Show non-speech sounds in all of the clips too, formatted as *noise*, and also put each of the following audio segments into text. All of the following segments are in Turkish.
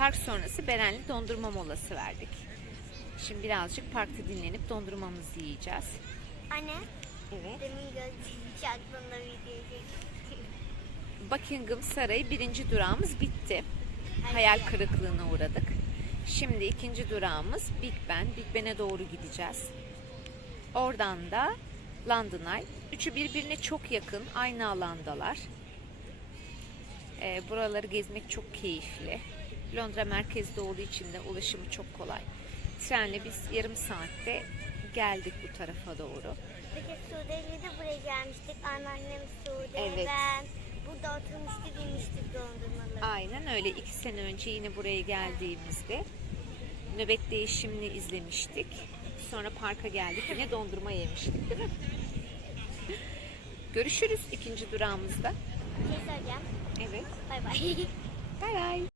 Park sonrası Beren'le dondurma molası verdik. Şimdi birazcık parkta dinlenip dondurmamızı yiyeceğiz. Anne, Evet. demin gözlüğüm aklımda video. Buckingham Sarayı birinci durağımız bitti. Hayal kırıklığına uğradık. Şimdi ikinci durağımız Big Ben. Big Ben'e doğru gideceğiz. Oradan da London Eye. Üçü birbirine çok yakın. Aynı alandalar. Ee, buraları gezmek çok keyifli. Londra merkezde olduğu için de ulaşımı çok kolay. Trenle biz yarım saatte geldik bu tarafa doğru. De Sude'yle de buraya gelmiştik. Anneannem Sude, Evet. ben. Burada oturmuştuk, yemiştik dondurmaları. Aynen öyle. İki sene önce yine buraya geldiğimizde nöbet değişimini izlemiştik. Sonra parka geldik. Yine dondurma yemiştik değil mi? Görüşürüz ikinci durağımızda. Bir şey söyleyeceğim. Evet. Bay bay. *laughs* Bay bay.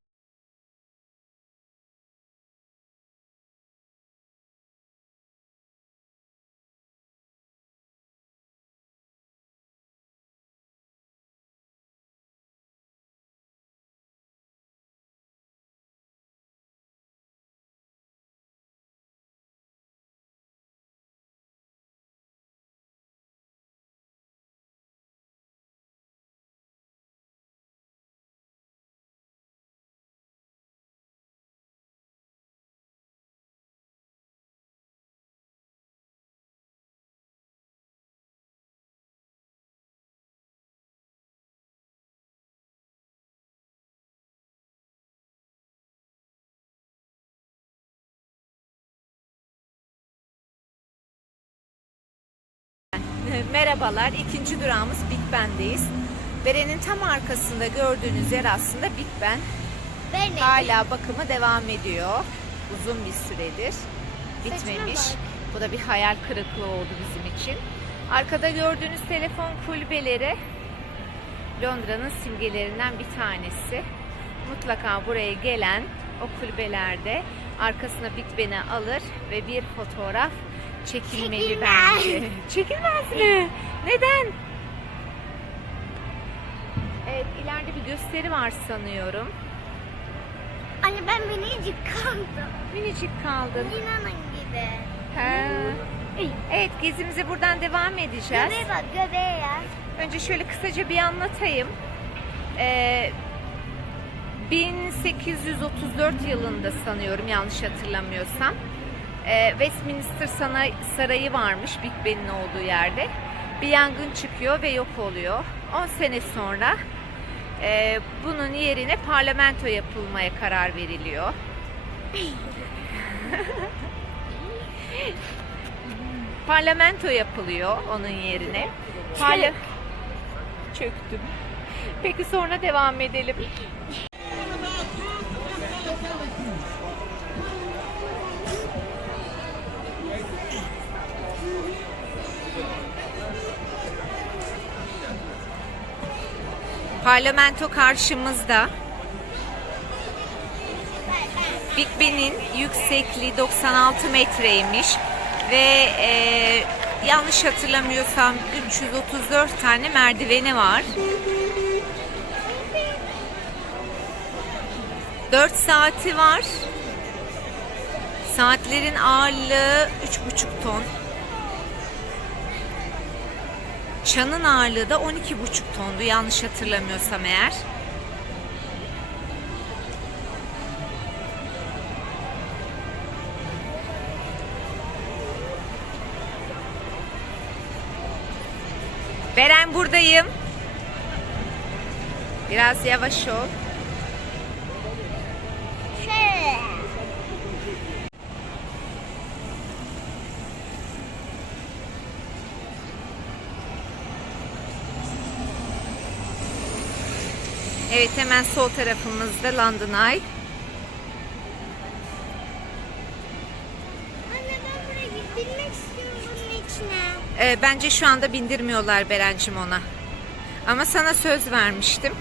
Merhabalar. İkinci durağımız Big Ben'deyiz. Beren'in tam arkasında gördüğünüz yer aslında Big Ben. Ben Hala bakımı devam ediyor. Uzun bir süredir. Bitmemiş. Bu da bir hayal kırıklığı oldu bizim için. Arkada gördüğünüz telefon kulübeleri Londra'nın simgelerinden bir tanesi. Mutlaka buraya gelen o kulübelerde arkasına Big Ben'i alır ve bir fotoğraf çekilmeli Çekilmez. bence. *laughs* Çekilmez mi? Neden? Evet, ileride bir gösteri var sanıyorum. Anne ben minicik kaldım. Minicik kaldın. İnanın gibi. Ha. Evet gezimize buradan devam edeceğiz. Göbeğe bak göbeğe ya. Önce şöyle kısaca bir anlatayım. Ee, 1834 yılında sanıyorum yanlış hatırlamıyorsam. Ee, Westminster Sarayı varmış Big Ben'in olduğu yerde. Bir yangın çıkıyor ve yok oluyor. 10 sene sonra ee, bunun yerine parlamento yapılmaya karar veriliyor. *laughs* Parlamento yapılıyor onun yerine. Parla çöktüm. Peki sonra devam edelim. Parlamento karşımızda. Big Ben'in yüksekliği 96 metreymiş ve e, yanlış hatırlamıyorsam 334 tane merdiveni var. 4 saati var. Saatlerin ağırlığı 3,5 ton. Çanın ağırlığı da 12,5 tondu yanlış hatırlamıyorsam eğer. Beren buradayım. Biraz yavaş ol. Şey. Evet hemen sol tarafımızda London Eye. Anne ben buraya binmek istiyorum bunun içine. Ee, bence şu anda bindirmiyorlar Berencim ona. Ama sana söz vermiştim.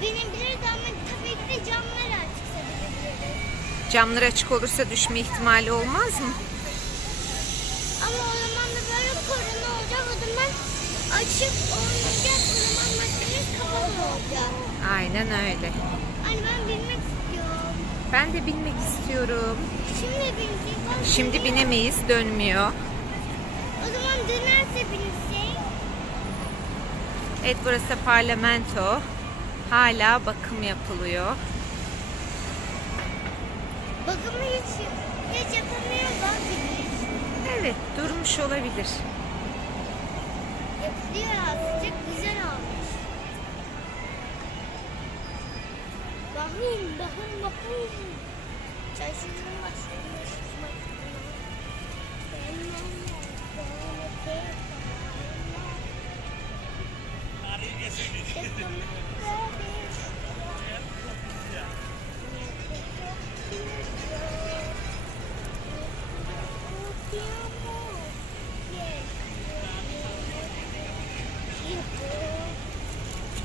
Binebiliriz ama tabii ki de camlar açıksa binebiliriz. Camlar açık olursa düşme ihtimali olmaz mı? Ama o zaman da böyle korona olacak. O zaman açık olmayacak. O zaman makinemiz kapalı olacak. Aynen. Öyle. Anne ben binmek istiyorum. Ben de binmek istiyorum. Şimdi bak Şimdi binemeyiz, dönmüyor. O zaman dönerse binsek. Evet burası parlamento. Hala bakım yapılıyor. Bakımı hiç, hiç yapamıyor binmiş. Evet durmuş olabilir. Yapılıyor azıcık güzel olmuş. Bakın bakın bakın. Şaşırdım başlamış.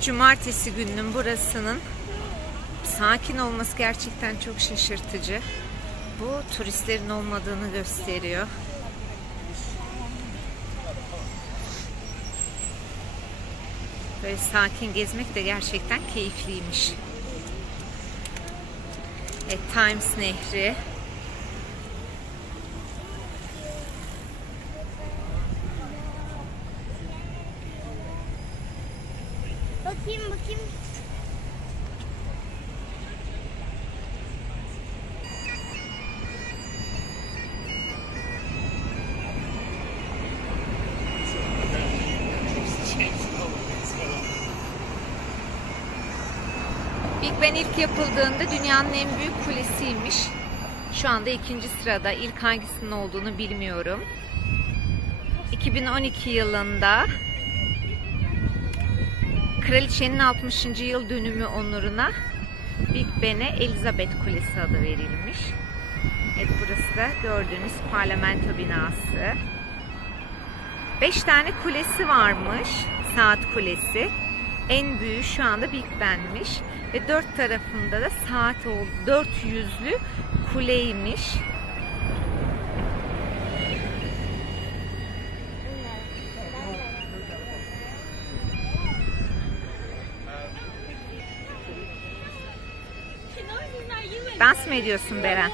Cumartesi gününün burasının sakin olması gerçekten çok şaşırtıcı. Bu turistlerin olmadığını gösteriyor. Böyle sakin gezmek de gerçekten keyifliymiş. Evet, Times Nehri. Ben ilk yapıldığında dünyanın en büyük kulesiymiş. Şu anda ikinci sırada. İlk hangisinin olduğunu bilmiyorum. 2012 yılında Kraliçenin 60. yıl dönümü onuruna Big Ben'e Elizabeth Kulesi adı verilmiş. Evet burası da gördüğünüz parlamento binası. 5 tane kulesi varmış. Saat kulesi. En büyüğü şu anda Big Ben'miş. Ve dört tarafında da saat oldu. Dört yüzlü kuleymiş. Dans mı ediyorsun Beren?